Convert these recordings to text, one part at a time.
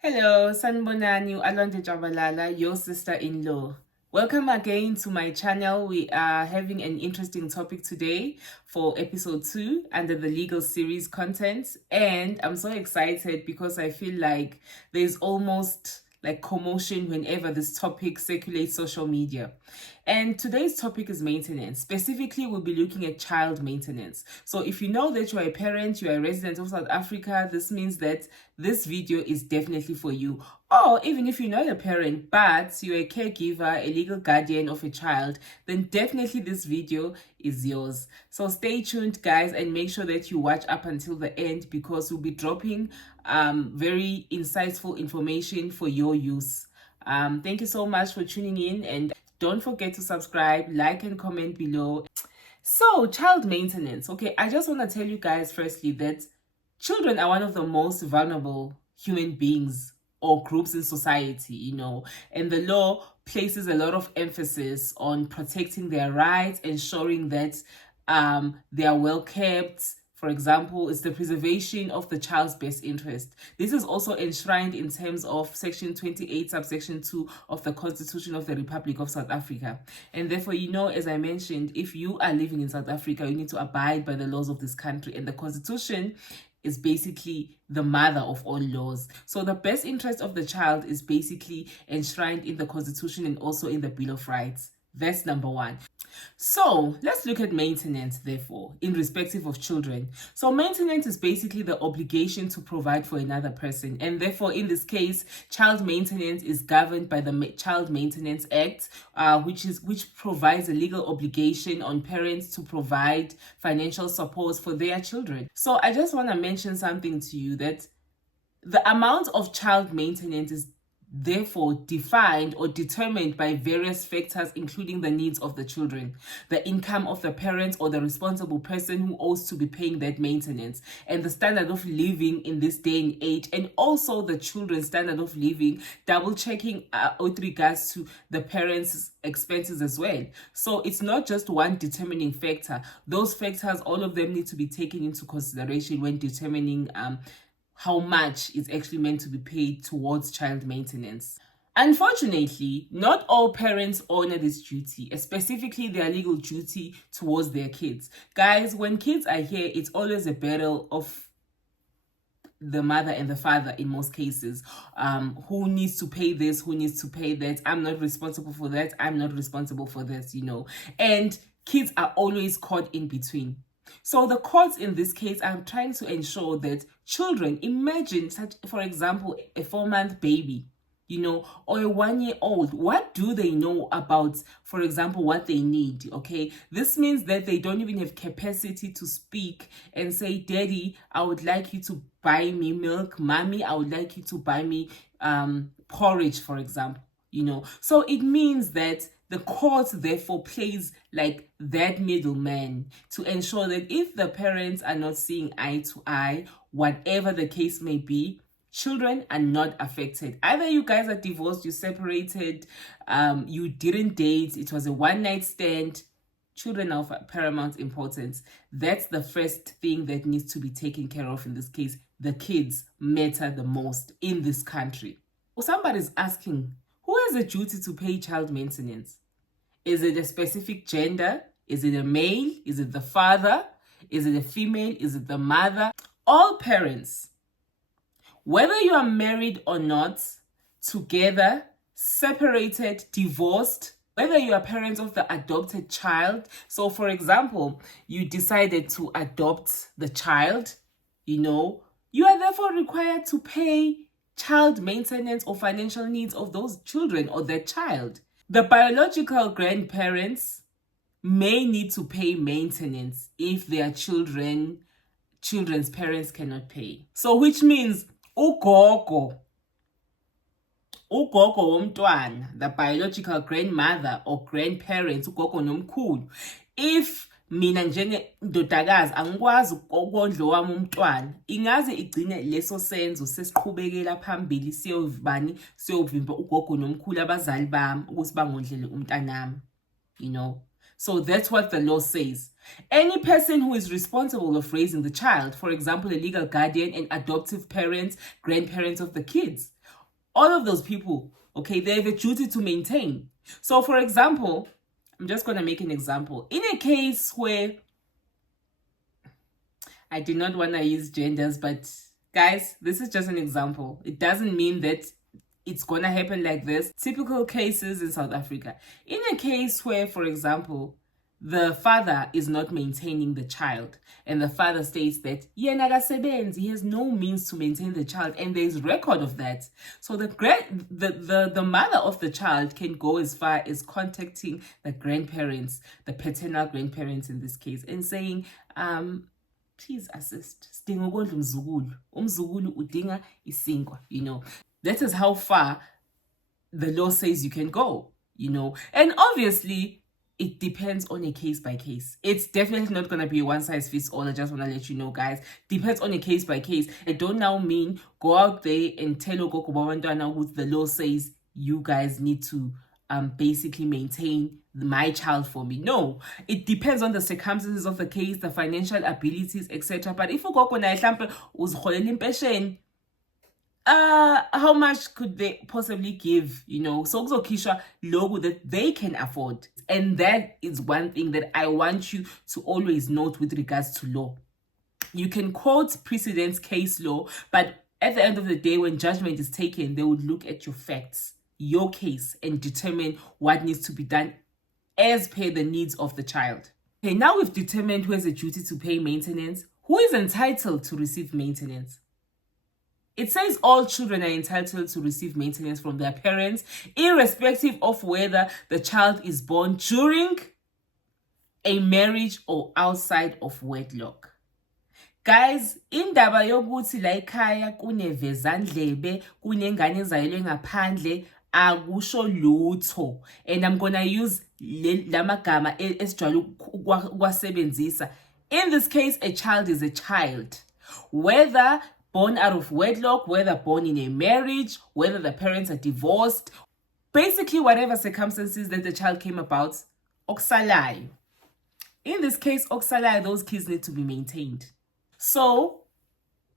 Hello, Sanbonani Alonde Jabalala, your sister-in-law. Welcome again to my channel. We are having an interesting topic today for episode 2 under the legal series content. And I'm so excited because I feel like there's almost like commotion whenever this topic circulates social media. And today's topic is maintenance. Specifically, we'll be looking at child maintenance. So if you know that you're a parent, you're a resident of South Africa, this means that this video is definitely for you. Or even if you're not a parent, but you're a caregiver, a legal guardian of a child, then definitely this video is yours. So stay tuned, guys, and make sure that you watch up until the end because we'll be dropping very insightful information for your use. Thank you so much for tuning in, and don't forget to subscribe, like, and comment below. So, child maintenance. Okay, I just want to tell you guys firstly that children are one of the most vulnerable human beings or groups in society, and the law places a lot of emphasis on protecting their rights, ensuring that they are well kept. For example, it's the preservation of the child's best interest. This is also enshrined in terms of Section 28, subsection 2 of the Constitution of the Republic of South Africa. And therefore, as I mentioned, if you are living in South Africa, you need to abide by the laws of this country. And the Constitution is basically the mother of all laws. So the best interest of the child is basically enshrined in the Constitution and also in the Bill of Rights. That's number one. So let's look at maintenance, therefore, in respective of children. So maintenance is basically the obligation to provide for another person. And therefore, in this case, child maintenance is governed by the Child Maintenance Act, which provides a legal obligation on parents to provide financial support for their children. So I just want to mention something to you, that the amount of child maintenance is therefore defined or determined by various factors, including the needs of the children, the income of the parents or the responsible person who owes to be paying that maintenance, and the standard of living in this day and age, and also the children's standard of living, double checking with regards to the parents' expenses as well. So it's not just one determining factor. Those factors, all of them need to be taken into consideration when determining how much is actually meant to be paid towards child maintenance. Unfortunately, not all parents honor this duty, specifically their legal duty towards their kids. Guys, when kids are here, it's always a battle of the mother and the father in most cases. Who needs to pay this? Who needs to pay that? I'm not responsible for that. I'm not responsible for this, And kids are always caught in between. So the courts in this case are trying to ensure that children, imagine such, for example, a 4-month baby, or a 1-year-old, what do they know about, for example, what they need, okay? This means that they don't even have capacity to speak and say, Daddy, I would like you to buy me milk. Mommy, I would like you to buy me porridge, for example, So it means that the court therefore plays like that middleman to ensure that if the parents are not seeing eye to eye, whatever the case may be, children are not affected. Either you guys are divorced, you separated, you didn't date, it was a one-night stand, children are of paramount importance. That's the first thing that needs to be taken care of in this case. The kids matter the most in this country. Well, somebody's asking, who has a duty to pay child maintenance? Is it a specific gender? Is it a male? Is it the father? Is it a female? Is it the mother? All parents, whether you are married or not, together, separated, divorced, whether you are parents of the adopted child. So, for example, you decided to adopt the child, you are therefore required to pay child maintenance or financial needs of those children or their child. The biological grandparents may need to pay maintenance if their children's parents cannot pay. So which means ugogo womntwana, the biological grandmother or grandparents, ugogo nomkhulu, if mina njengendodakazi angikwazi ukondla wami umntwana, ingaze igcine leso senzo sesiqhubekela phambili siyovimba ugogo nomkhulu abazali bami ukuthi bangondlele umntanami, So that's what the law says. Any person who is responsible of raising the child, for example, a legal guardian and adoptive parents, grandparents of the kids, All of those people, okay, they have a duty to maintain. So, for example, I'm just going to make an example. In a case where I did not want to use genders, but guys, this is just an example. It doesn't mean that it's going to happen like this. Typical cases in South Africa. In a case where, for example, the father is not maintaining the child, and the father states that he has no means to maintain the child, and there's record of that. So the mother of the child can go as far as contacting the grandparents, the paternal grandparents in this case, and saying, please assist. Umzukulu udinga isinkwa, That is how far the law says you can go, And obviously, it depends on a case by case. It's definitely not going to be a one size fits all. I just want to let you know, guys. Depends on a case by case. I don't now mean go out there and tell Ogogo Bawantwana what the law says you guys need to basically maintain my child for me. No, it depends on the circumstances of the case, the financial abilities, etc. But if Ogogo na mhlambe uzirholela impesheni, how much could they possibly give, So kuzokhishwa logo that they can afford. And that is one thing that I want you to always note with regards to law. You can quote precedents, case law, but at the end of the day, when judgment is taken, they would look at your facts, your case, and determine what needs to be done as per the needs of the child. Okay, now we've determined who has a duty to pay maintenance. Who is entitled to receive maintenance? It says all children are entitled to receive maintenance from their parents, irrespective of whether the child is born during a marriage or outside of wedlock. Guys, indaba yokuthi la ekhaya kunevezandlebe, kunengane ezayelwe ngaphandle, akusho lutho. And I'm going to use lamagama esijwayele ukwasebenzisa. In this case, a child is a child. Whether born out of wedlock, whether born in a marriage, whether the parents are divorced, basically whatever circumstances that the child came about, okusalayo. In this case, okusalayo, those kids need to be maintained. So,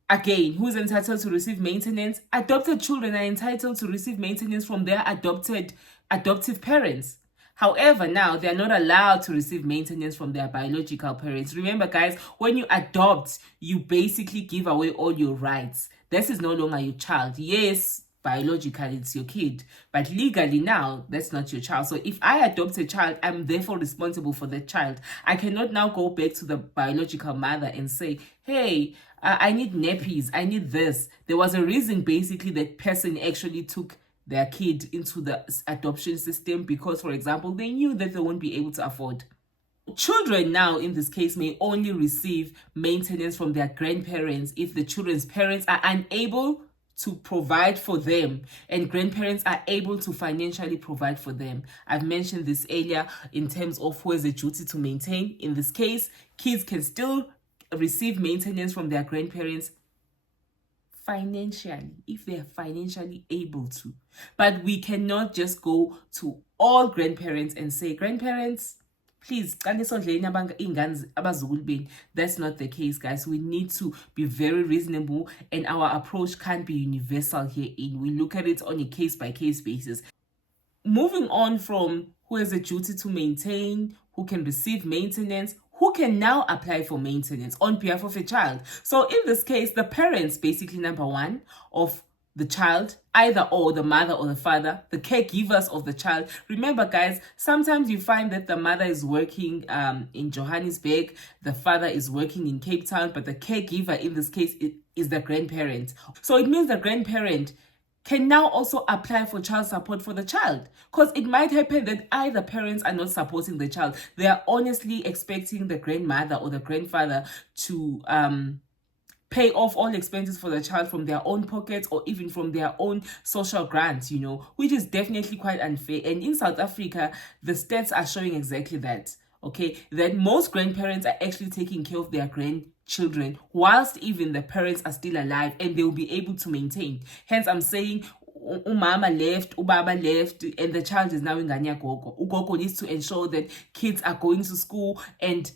again, who is entitled to receive maintenance? Adopted children are entitled to receive maintenance from their adoptive parents. However, now they are not allowed to receive maintenance from their biological parents. Remember, guys, when you adopt, you basically give away all your rights. This is no longer your child. Yes, biologically, it's your kid. But legally now, that's not your child. So if I adopt a child, I'm therefore responsible for that child. I cannot now go back to the biological mother and say, hey, I need nappies. I need this. There was a reason, basically, that person actually took their kid into the adoption system because, for example, they knew that they won't be able to afford. Children now, in this case, may only receive maintenance from their grandparents if the children's parents are unable to provide for them and grandparents are able to financially provide for them. I've mentioned this earlier in terms of who has a duty to maintain. In this case, kids can still receive maintenance from their grandparents financially, if they are financially able to. But we cannot just go to all grandparents and say, grandparents, please, that's not the case, guys. We need to be very reasonable, and our approach can't be universal here. We look at it on a case-by-case basis. Moving on from who has a duty to maintain, who can receive maintenance, who can now apply for maintenance on behalf of a child. So in this case, the parents, basically number one, of the child, either or the mother or the father, the caregivers of the child. Remember, guys, sometimes you find that the mother is working in Johannesburg, the father is working in Cape Town, but the caregiver in this case is the grandparent. So it means the grandparent can now also apply for child support for the child, because it might happen that either parents are not supporting the child. They are honestly expecting the grandmother or the grandfather to pay off all expenses for the child from their own pockets or even from their own social grants, which is definitely quite unfair. And in South Africa, the stats are showing exactly that, okay, that most grandparents are actually taking care of their grandchildren whilst even the parents are still alive and they will be able to maintain. Hence, I'm saying umama left, ubaba left, and the child is now in Ganya Gogo. Ugogo needs to ensure that kids are going to school and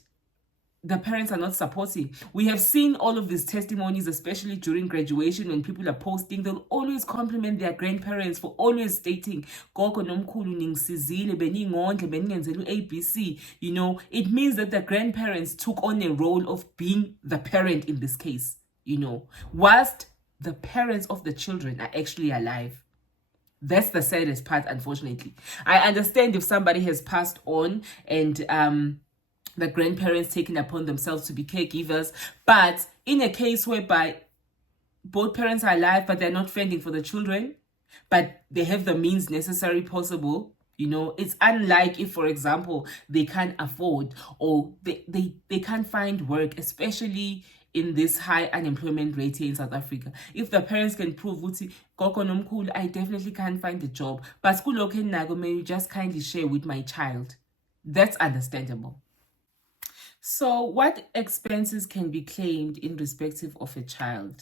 the parents are not supporting. We have seen all of these testimonies, especially during graduation when people are posting. They'll always compliment their grandparents for always stating, "Gogo nomkhulu ningisizile, beningondle, beningenzele ABC." You know, it means that the grandparents took on a role of being the parent in this case, you know, whilst the parents of the children are actually alive. That's the saddest part, unfortunately. I understand if somebody has passed on and the grandparents taken upon themselves to be caregivers, but in a case whereby both parents are alive but they're not fending for the children, but they have the means necessary possible, you know, it's unlike if, for example, they can't afford or they can't find work, especially in this high unemployment rate here in South Africa. If the parents can prove, "Gogo nomkhulu, I definitely can't find a job, but may you just kindly share with my child," that's understandable. So what expenses can be claimed in respective of a child?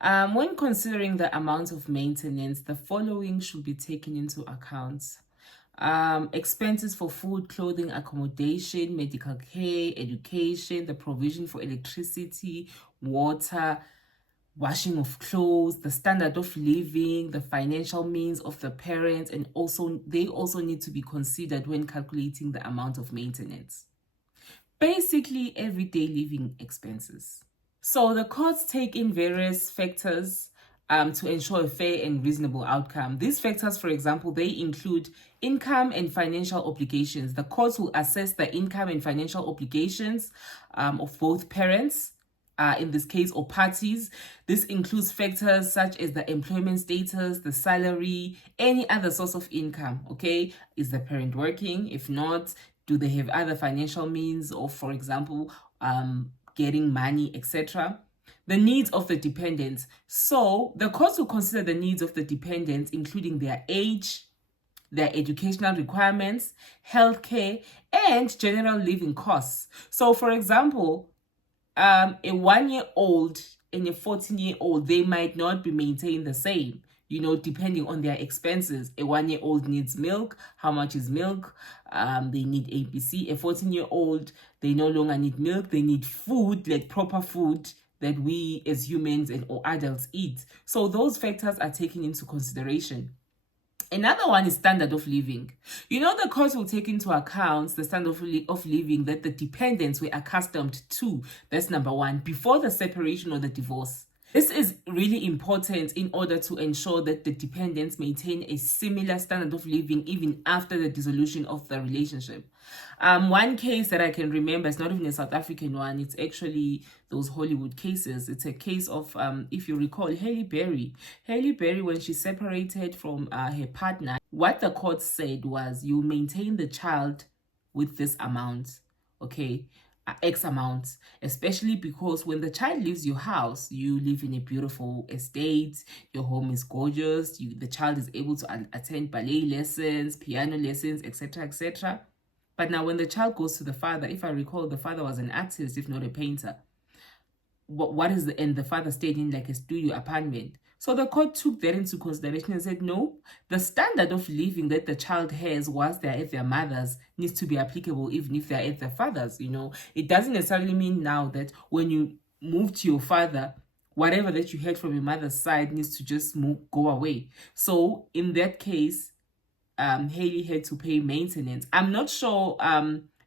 When considering the amount of maintenance, the following should be taken into account. Expenses for food, clothing, accommodation, medical care, education, the provision for electricity, water, washing of clothes, the standard of living, the financial means of the parents, and they also need to be considered when calculating the amount of maintenance. Basically, everyday living expenses. So the courts take in various factors to ensure a fair and reasonable outcome. These factors, for example, they include income and financial obligations. The courts will assess the income and financial obligations of both parents, in this case, or parties. This includes factors such as the employment status, the salary, any other source of income, okay? Is the parent working? If not, do they have other financial means of, for example, getting money, etc.? The needs of the dependents. So the courts will consider the needs of the dependents, including their age, their educational requirements, healthcare, and general living costs. So, for example, a 1-year-old and a 14-year-old, they might not be maintained the same, you know, depending on their expenses. A 1-year-old needs milk. How much is milk? They need ABC. A 14-year-old, they no longer need milk. They need food, like proper food that we as humans or adults eat. So those factors are taken into consideration. Another one is standard of living. You know, the court will take into account the standard of living that the dependents were accustomed to. That's number one, before the separation or the divorce. This is really important in order to ensure that the dependents maintain a similar standard of living even after the dissolution of the relationship. One case that I can remember, it's not even a South African one, it's actually those Hollywood cases. It's a case of, if you recall, Halle Berry. Halle Berry, when she separated from her partner, what the court said was, you maintain the child with this amount, okay? X amount, especially because when the child leaves your house, you live in a beautiful estate, your home is gorgeous, the child is able to attend ballet lessons, piano lessons, etc., etc. But now when the child goes to the father, if I recall, the father was an artist, if not a painter. And the father stayed in like a studio apartment. So the court took that into consideration and said, no, the standard of living that the child has whilst they're at their mother's needs to be applicable even if they're at their father's, you know. It doesn't necessarily mean now that when you move to your father, whatever that you had from your mother's side needs to just go away. So in that case, Hayley had to pay maintenance. I'm not sure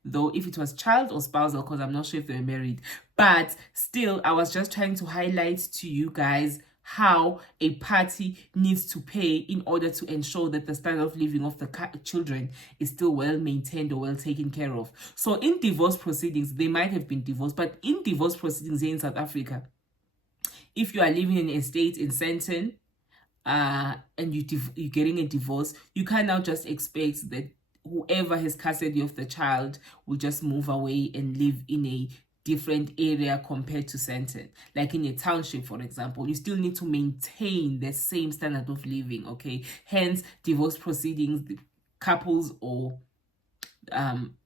though if it was child or spousal, because I'm not sure if they were married. But still, I was just trying to highlight to you guys how a party needs to pay in order to ensure that the standard of living of the children is still well maintained or well taken care of. So in divorce proceedings, they might have been divorced, but in divorce proceedings here in South Africa, if you are living in an estate in Sandton, and you're getting a divorce, you can't now just expect that whoever has custody of the child will just move away and live in a different area compared to Sandton. Like in a township, for example, you still need to maintain the same standard of living, okay? Hence, divorce proceedings, the couples or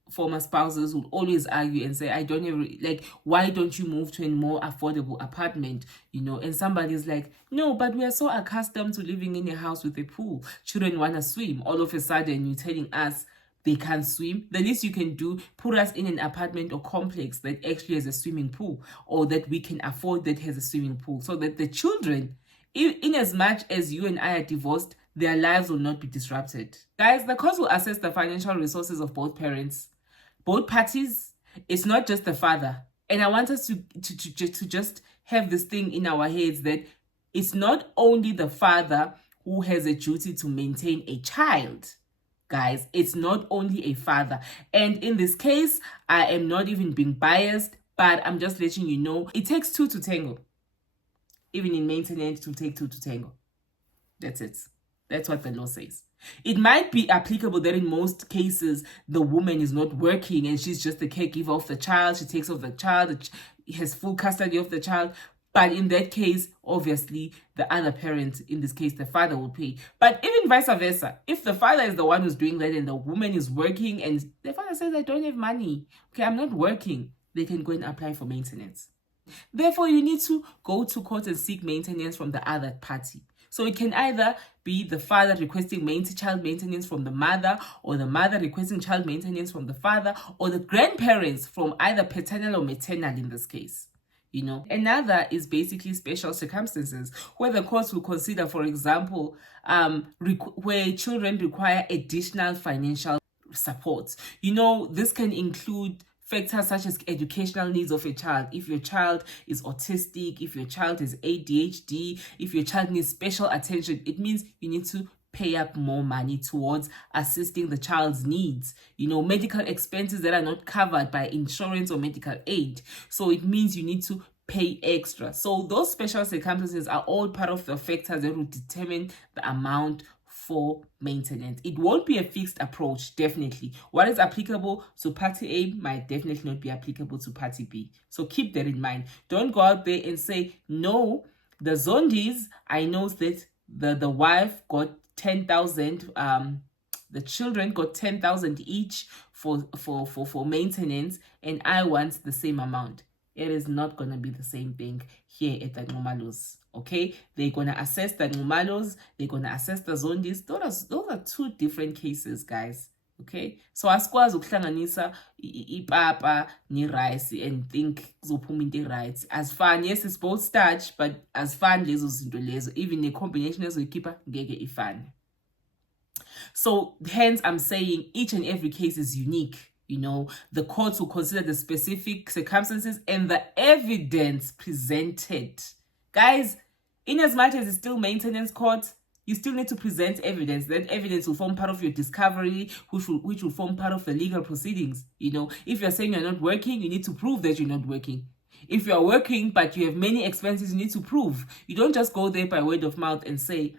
former spouses would always argue and say, I don't ever, like, why don't you move to a more affordable apartment, you know? And somebody's like, no, but we are so accustomed to living in a house with a pool. Children want to swim. All of a sudden, you're telling us they can't swim, the least you can do, put us in an apartment or complex that actually has a swimming pool, or that we can afford that has a swimming pool, so that the children, in as much as you and I are divorced, their lives will not be disrupted. Guys, the court will assess the financial resources of both parents, both parties. It's not just the father. And I want us to just have this thing in our heads that it's not only the father who has a duty to maintain a child. Guys, it's not only a father. And in this case, I am not even being biased, but I'm just letting you know, it takes two to tango. Even in maintenance, to take two to tango. That's it. That's what the law says. It might be applicable that in most cases, the woman is not working and she's just the caregiver of the child. She takes off the child, has full custody of the child. But in that case, obviously, the other parent, in this case, the father, will pay. But even vice versa, if the father is the one who's doing that and the woman is working and the father says, I don't have money, okay, I'm not working, they can go and apply for maintenance. Therefore, you need to go to court and seek maintenance from the other party. So it can either be the father requesting child maintenance from the mother, or the mother requesting child maintenance from the father, or the grandparents from either paternal or maternal in this case. You know, another is basically special circumstances where the courts will consider, for example, where children require additional financial support. You know, this can include factors such as educational needs of a child. If your child is autistic, if your child is ADHD, if your child needs special attention, it means you need to pay up more money towards assisting the child's needs. You know, medical expenses that are not covered by insurance or medical aid. So it means you need to pay extra. So those special circumstances are all part of the factors that will determine the amount for maintenance. It won't be a fixed approach, definitely. What is applicable to party A might definitely not be applicable to party B. So keep that in mind. Don't go out there and say, no, the Zondis, I know that the wife got 10,000, the children got 10,000 each for maintenance, and I want the same amount. It is not going to be the same thing here at the Ngomalos. Okay, they're going to assess the Ngomalos, they're going to assess the Zondis. Those are two different cases, guys. Okay, so asikwazi ukuhlanganisa ipapa ni-rice and think kuzophuma into right. As fun, yes, it's both starch, but as fun lezo zinto lezo, even the combination ezoyikhipha ngeke ifane. So hence I'm saying each and every case is unique. You know, the courts will consider the specific circumstances and the evidence presented. Guys, in as much as it's still maintenance court, you still need to present evidence. That evidence will form part of your discovery, which will form part of the legal proceedings. You know, if you're saying you're not working, you need to prove that you're not working. If you're working, but you have many expenses, you need to prove. You don't just go there by word of mouth and say,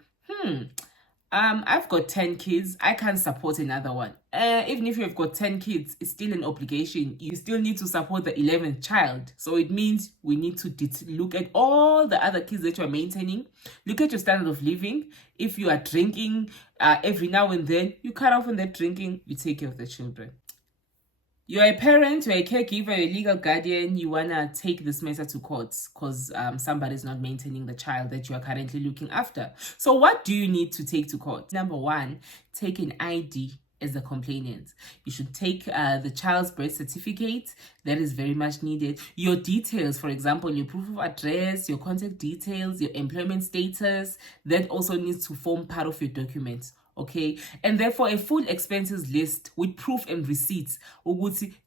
I've got 10 kids, I can't support another one. Even if you've got 10 kids, it's still an obligation. You still need to support the 11th child. So it means we need to look at all the other kids that you're maintaining. Look at your standard of living. If you are drinking every now and then, you cut off on that drinking, you take care of the children. You're a parent, you're a caregiver, you're a legal guardian, you want to take this matter to court because somebody's not maintaining the child that you are currently looking after. So what do you need to take to court? Number one, take an ID as the complainant. You should take the child's birth certificate. That is very much needed. Your details, for example, your proof of address, your contact details, your employment status, that also needs to form part of your documents. Okay, and therefore a full expenses list with proof and receipts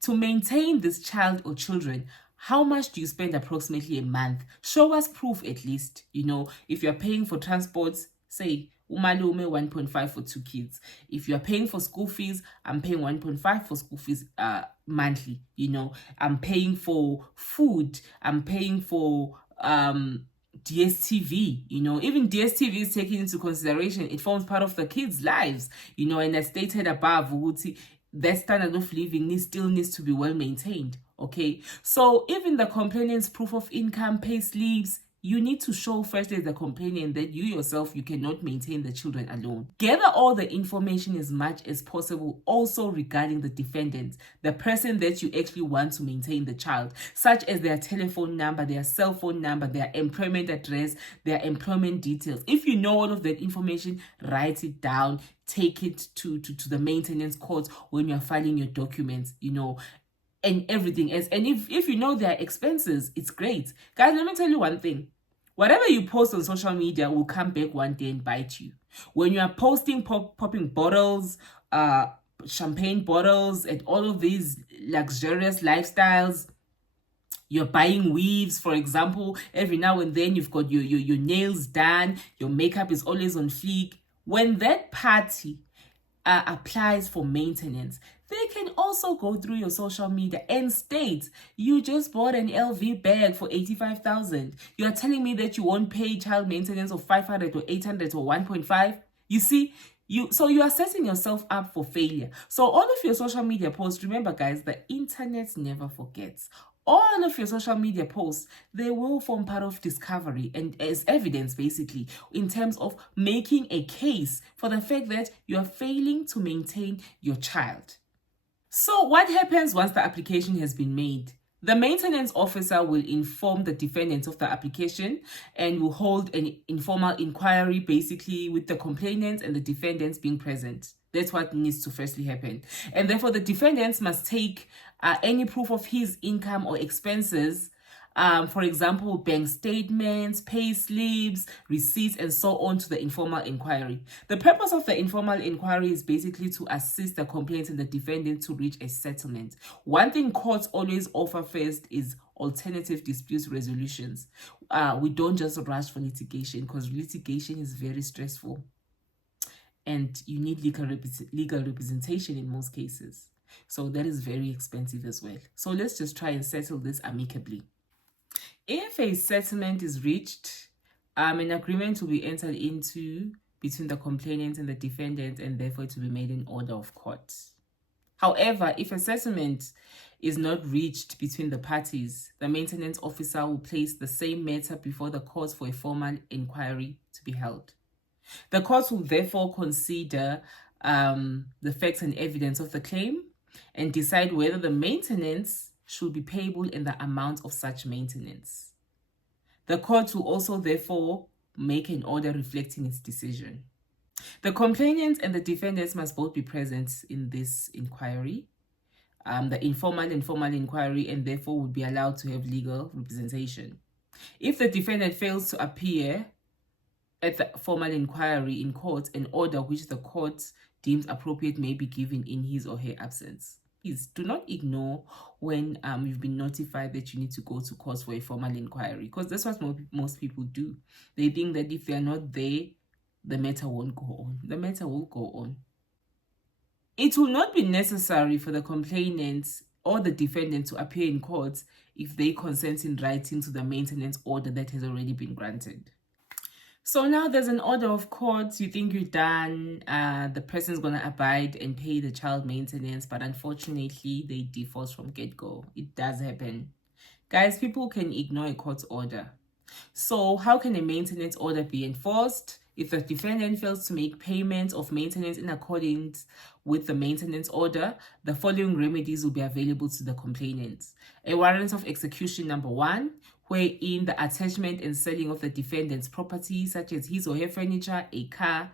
to maintain this child or children. How much do you spend approximately a month? Show us proof at least. You know, if you're paying for transports, say umalume 1.5 for 2 kids. If you're paying for school fees, I'm paying 1.5 for school fees monthly. You know, I'm paying for food, I'm paying for DSTV, you know, even DSTV is taken into consideration. It forms part of the kids' lives, you know, and as stated above, that standard of living still needs to be well maintained. Okay, so even the complainant's proof of income, pay slips, you need to show first as the complainant that you yourself, you cannot maintain the children alone. Gather all the information as much as possible also regarding the defendant, the person that you actually want to maintain the child, such as their telephone number, their cell phone number, their employment address, their employment details. If you know all of that information, write it down, take it to the maintenance court when you're filing your documents, and everything else. And if you know their expenses, it's great. Guys, let me tell you one thing. Whatever you post on social media will come back one day and bite you. When you are posting popping bottles, champagne bottles, and all of these luxurious lifestyles, you're buying weaves, for example, every now and then you've got your nails done, your makeup is always on fleek. When that party applies for maintenance, they can also go through your social media and state, you just bought an LV bag for 85,000. You are telling me that you won't pay child maintenance of 500 or 800 or 1.5? You see, so you are setting yourself up for failure. So all of your social media posts, remember guys, the internet never forgets. All of your social media posts, they will form part of discovery and as evidence, basically, in terms of making a case for the fact that you are failing to maintain your child. So what happens once the application has been made? The maintenance officer will inform the defendant of the application and will hold an informal inquiry, basically with the complainant and the defendants being present. That's what needs to firstly happen. And therefore, the defendants must take any proof of his income or expenses, for example, bank statements, pay slips, receipts, and so on to the informal inquiry. The purpose of the informal inquiry is basically to assist the complainant and the defendant to reach a settlement. One thing courts always offer first is alternative dispute resolutions. We don't just rush for litigation because litigation is very stressful and you need legal representation in most cases. So that is very expensive as well. So let's just try and settle this amicably. If a settlement is reached, an agreement will be entered into between the complainant and the defendant, and therefore it will be made in order of court. However, if a settlement is not reached between the parties, the maintenance officer will place the same matter before the court for a formal inquiry to be held. The court will therefore consider the facts and evidence of the claim and decide whether the maintenance should be payable in the amount of such maintenance. The court will also therefore make an order reflecting its decision. The complainant and the defendants must both be present in this inquiry, the informal and formal inquiry, and therefore would be allowed to have legal representation. If the defendant fails to appear at the formal inquiry in court, an order which the court deems appropriate may be given in his or her absence. Please do not ignore when you've been notified that you need to go to court for a formal inquiry, because that's what most people do. They think that if they're not there, the matter won't go on. The matter will go on. It will not be necessary for the complainant or the defendant to appear in court if they consent in writing to the maintenance order that has already been granted. So now there's an order of court, you think you're done, the person's going to abide and pay the child maintenance, but unfortunately they default from get-go. It does happen. Guys, people can ignore a court order. So how can a maintenance order be enforced? If the defendant fails to make payment of maintenance in accordance with the maintenance order, the following remedies will be available to the complainant. A warrant of execution number 1, wherein the attachment and selling of the defendant's property, such as his or her furniture, a car,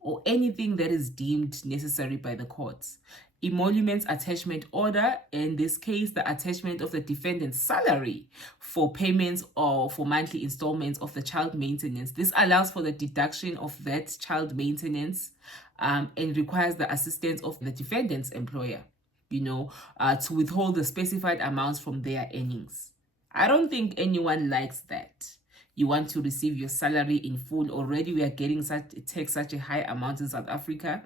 or anything that is deemed necessary by the courts. Emoluments attachment order, in this case, the attachment of the defendant's salary for payments or for monthly installments of the child maintenance. This allows for the deduction of that child maintenance and requires the assistance of the defendant's employer, to withhold the specified amounts from their earnings. I don't think anyone likes that. You want to receive your salary in full. Already we are getting such a high amount in South Africa.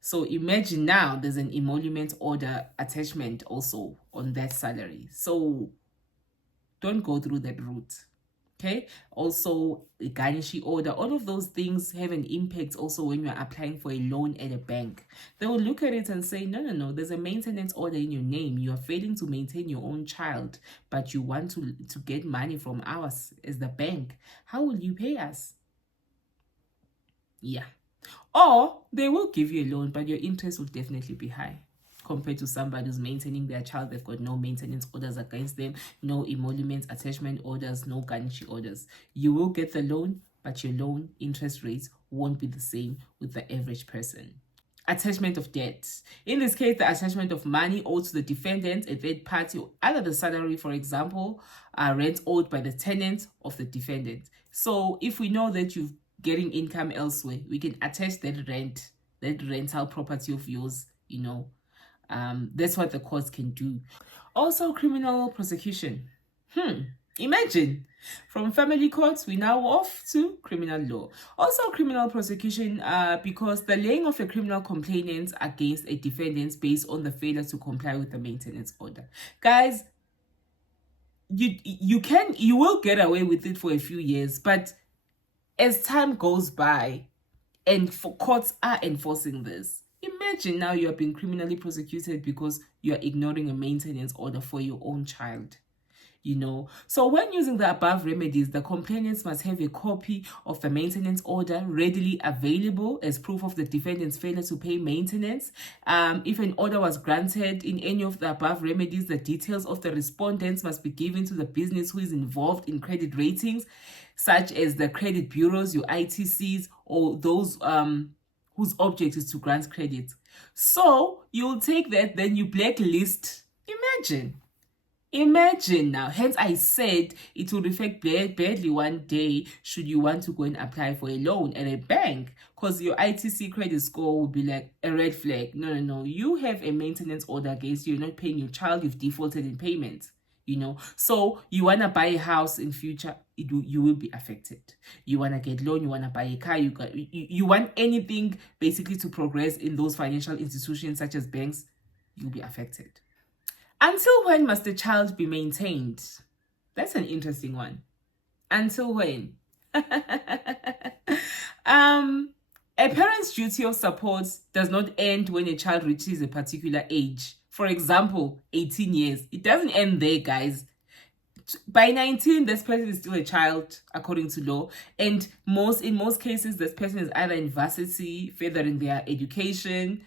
So imagine now there's an emolument order attachment also on that salary. So don't go through that route, Okay, also a garnishee order, all of those things have an impact also when you're applying for a loan at a bank. They will look at it and say, no, there's a maintenance order in your name. You are failing to maintain your own child, but you want to get money from us as the bank. How will you pay us? Yeah. Or they will give you a loan, but your interest will definitely be high compared to somebody who's maintaining their child. They've got no maintenance orders against them, no emoluments, attachment orders, no garnishee orders. You will get the loan, but your loan interest rates won't be the same with the average person. Attachment of debt. In this case, the attachment of money owed to the defendant, a third party, either the salary, for example, rent owed by the tenant of the defendant. So if we know that you're getting income elsewhere, we can attach that rental property of yours, that's what the courts can do. Also, criminal prosecution. Imagine, from family courts, we now off to criminal law. Also, criminal prosecution, because the laying of a criminal complaint against a defendant based on the failure to comply with the maintenance order. Guys, you will get away with it for a few years, but as time goes by and courts are enforcing this, imagine now you are being criminally prosecuted because you are ignoring a maintenance order for your own child. So when using the above remedies, the complainants must have a copy of the maintenance order readily available as proof of the defendant's failure to pay maintenance. If an order was granted in any of the above remedies, the details of the respondents must be given to the business who is involved in credit ratings, such as the credit bureaus, your ITCs, or those whose object is to grant credit. So you'll take that, then you blacklist. Imagine now. Hence, I said it will reflect badly one day should you want to go and apply for a loan at a bank, because your ITC credit score will be like a red flag. No. You have a maintenance order against you. You're not paying your child. You've defaulted in payment. So you want to buy a house in future, you will be affected. You want to get loan, you want to buy a car, you want anything basically to progress in those financial institutions such as banks, you'll be affected. Until when must the child be maintained? That's an interesting one. Until when? A parent's duty of support does not end when a child reaches a particular age. For example, 18 years. It doesn't end there, guys. By 19, this person is still a child, according to law. And in most cases, this person is either in varsity, furthering their education.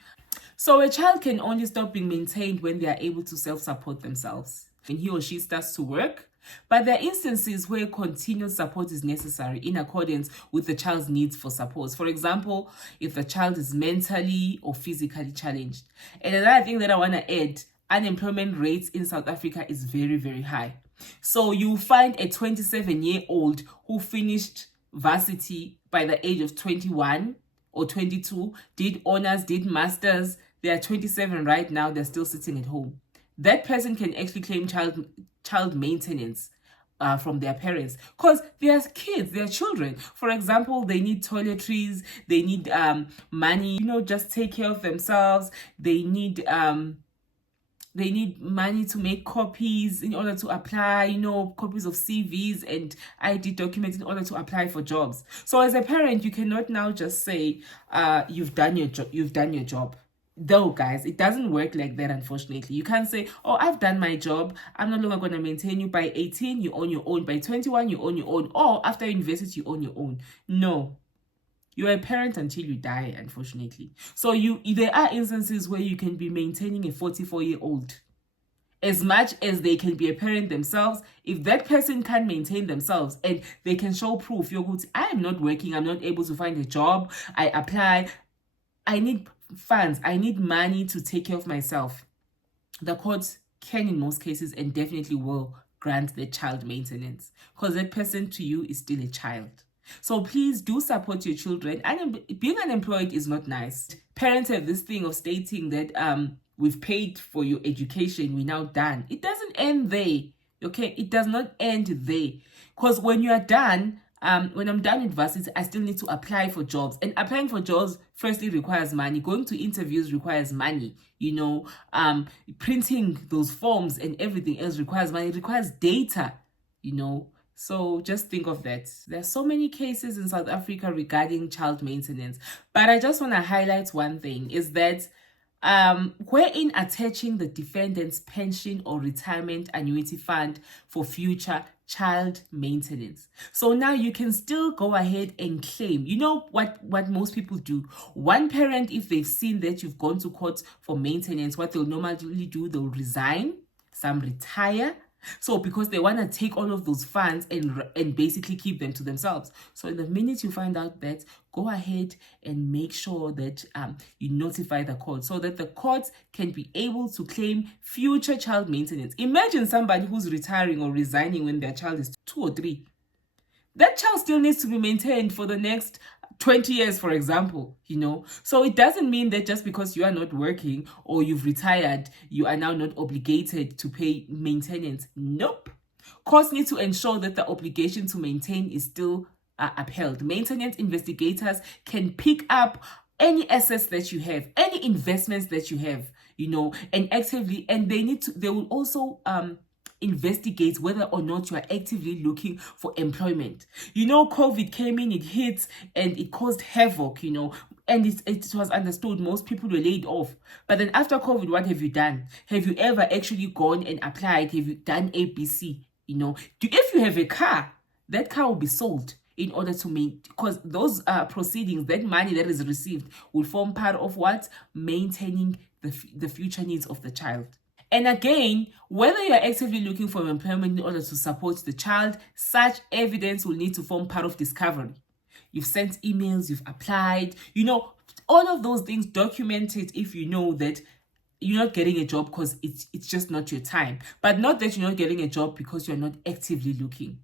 So a child can only stop being maintained when they are able to self-support themselves, when he or she starts to work. But there are instances where continuous support is necessary in accordance with the child's needs for support. For example, if the child is mentally or physically challenged. And another thing that I want to add, unemployment rates in South Africa is very, very high. So you find a 27-year-old who finished varsity by the age of 21 or 22, did honors, did masters. They are 27 right now. They're still sitting at home. That person can actually claim child maintenance from their parents, because they are kids, they are children. For example, they need toiletries, they need money, just take care of themselves. They need money to make copies in order to apply, copies of CVs and ID documents in order to apply for jobs. So as a parent, you cannot now just say, you've done your job. Though, guys, it doesn't work like that, unfortunately. You can't say, oh, I've done my job, I'm no longer going to maintain you. By 18, you own your own. By 21, you own your own. Or after university, you own your own. No. You're a parent until you die, unfortunately. So there are instances where you can be maintaining a 44-year-old. As much as they can be a parent themselves, if that person can't maintain themselves and they can show proof, you're good, I am not working, I'm not able to find a job, I apply, I need funds, I need money to take care of myself. The courts can, in most cases, and definitely will grant the child maintenance, because that person to you is still a child. So please do support your children. And being unemployed is not nice. Parents have this thing of stating that we've paid for your education, we're now done. It doesn't end there. Okay, it does not end there. Because when you are done, when I'm done with varsity, I still need to apply for jobs. And applying for jobs firstly requires money. Going to interviews requires money. Printing those forms and everything else requires money. It requires data, So just think of that. There are so many cases in South Africa regarding child maintenance. But I just want to highlight one thing is that wherein attaching the defendant's pension or retirement annuity fund for future child maintenance. So now you can still go ahead and claim. You know what most people do? One parent, if they've seen that you've gone to court for maintenance, what they'll normally do, they'll resign, some retire. So because they want to take all of those funds and basically keep them to themselves. So the minute you find out that, go ahead and make sure that you notify the court so that the courts can be able to claim future child maintenance. Imagine somebody who's retiring or resigning when their child is 2 or 3. That child still needs to be maintained for the next 20 years, for example, So it doesn't mean that just because you are not working or you've retired, you are now not obligated to pay maintenance. Nope. Courts need to ensure that the obligation to maintain is still upheld. Maintenance investigators can pick up any assets that you have, any investments that you have, and they will also investigate whether or not you are actively looking for employment. COVID came in, it hit, and it caused havoc, and it was understood most people were laid off. But then after COVID, what have you done? Have you ever actually gone and applied? Have you done ABC? If you have a car, that car will be sold in order to because those proceedings, that money that is received will form part of what? Maintaining the future needs of the child. And again, whether you're actively looking for employment in order to support the child, such evidence will need to form part of discovery. You've sent emails, you've applied, all of those things. Document it if you know that you're not getting a job because it's just not your time. But not that you're not getting a job because you're not actively looking,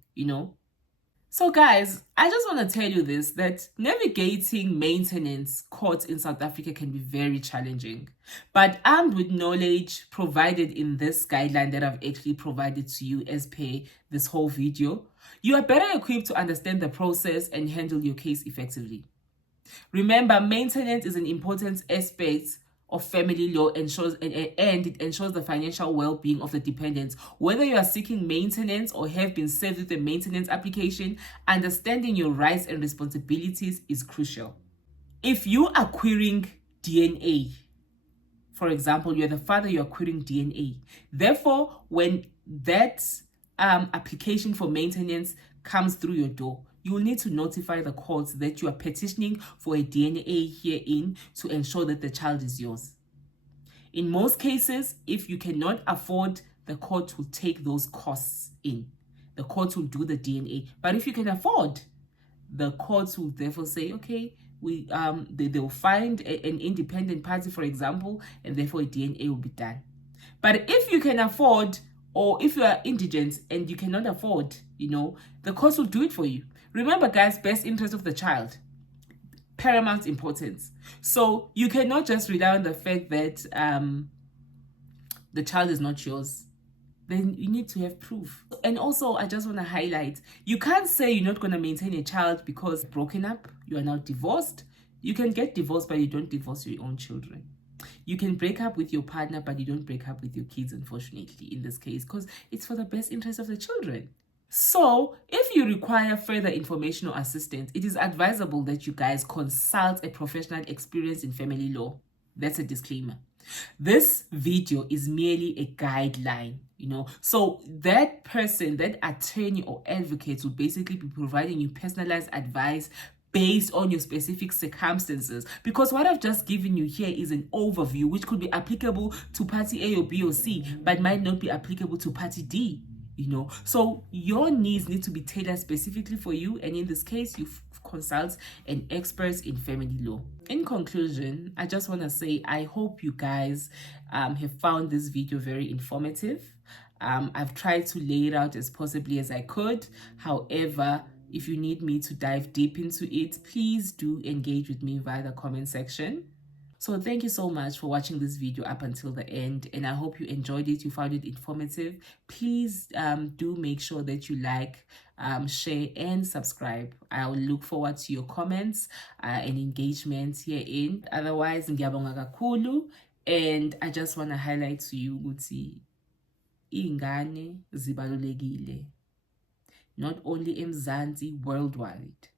So guys, I just want to tell you this, that navigating maintenance courts in South Africa can be very challenging. But armed with knowledge provided in this guideline that I've actually provided to you as per this whole video, you are better equipped to understand the process and handle your case effectively. Remember, maintenance is an important aspect of family law, and it ensures the financial well-being of the dependents. Whether you are seeking maintenance or have been served with a maintenance application, understanding your rights and responsibilities is crucial. If you are querying DNA, for example, you're the father, you're querying DNA. Therefore, when that application for maintenance comes through your door, you will need to notify the courts that you are petitioning for a DNA herein to ensure that the child is yours. In most cases, if you cannot afford, the court will take those costs in. The court will do the DNA. But if you can afford, the courts will therefore say, okay, they'll find an independent party, for example, and therefore a DNA will be done. But if you can afford, or if you are indigent and you cannot afford, the courts will do it for you. Remember, guys, best interest of the child, paramount importance. So you cannot just rely on the fact that the child is not yours. Then you need to have proof. And also, I just want to highlight, you can't say you're not going to maintain a child because broken up, you are now divorced. You can get divorced, but you don't divorce your own children. You can break up with your partner, but you don't break up with your kids, unfortunately, in this case, because it's for the best interest of the children. So if you require further information or assistance, it is advisable that you guys consult a professional experienced in family law. That's a disclaimer. This video is merely a guideline, So that person, that attorney or advocate will basically be providing you personalized advice based on your specific circumstances. Because what I've just given you here is an overview which could be applicable to party A or B or C, but might not be applicable to party D. So your needs need to be tailored specifically for you, and in this case you consult an expert in family law. In conclusion, I just want to say I hope you guys have found this video very informative. I've tried to lay it out as possibly as I could. However, if you need me to dive deep into it, please do engage with me via the comment section. So thank you so much for watching this video up until the end, and I hope you enjoyed it, you found it informative. Please do make sure that you like, share, and subscribe. I will look forward to your comments and engagement herein. Otherwise, ngiyabonga kakhulu, and I just want to highlight to you ukuthi ingane zibalulekile. not only eMzansi, worldwide,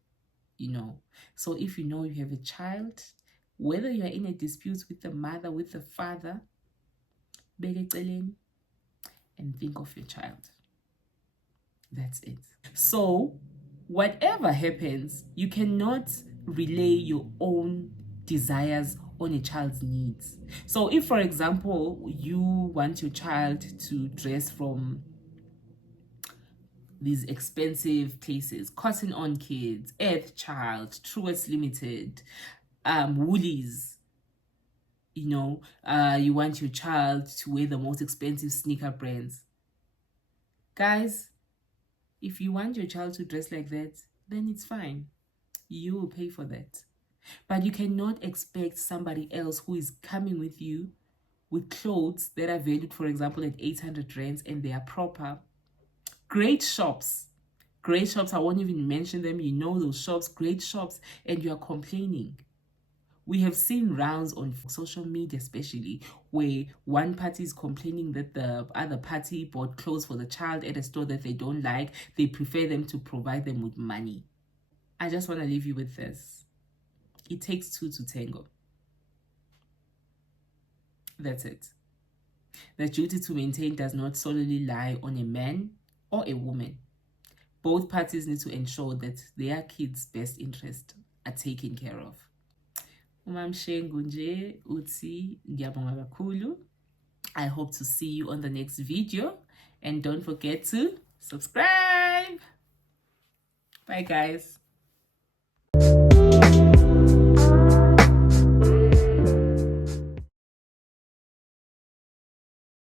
you know. So if you know you have a child, whether you are in a dispute with the mother, with the father, beke eceleni and think of your child. That's it. So whatever happens, you cannot relay your own desires on a child's needs. So if, for example, you want your child to dress from these expensive places, Cotton On Kids, Earthchild, Truest Limited, Woolies, you know, you want your child to wear the most expensive sneaker brands. Guys, if you want your child to dress like that, then it's fine. You will pay for that. But you cannot expect somebody else who is coming with you with clothes that are valued, for example, at 800 rands and they are proper. Great shops. Great shops, I won't even mention them. You know those shops, great shops, and you are complaining. We have seen rounds on social media, especially, where one party is complaining that the other party bought clothes for the child at a store that they don't like. They prefer them to provide them with money. I just want to leave you with this. It takes two to tango. That's it. The duty to maintain does not solely lie on a man or a woman. Both parties need to ensure that their kids' best interests are taken care of. Umamshengu nje uthi ngiyabonga kakhulu. I hope to see you on the next video, and don't forget to subscribe. Bye guys.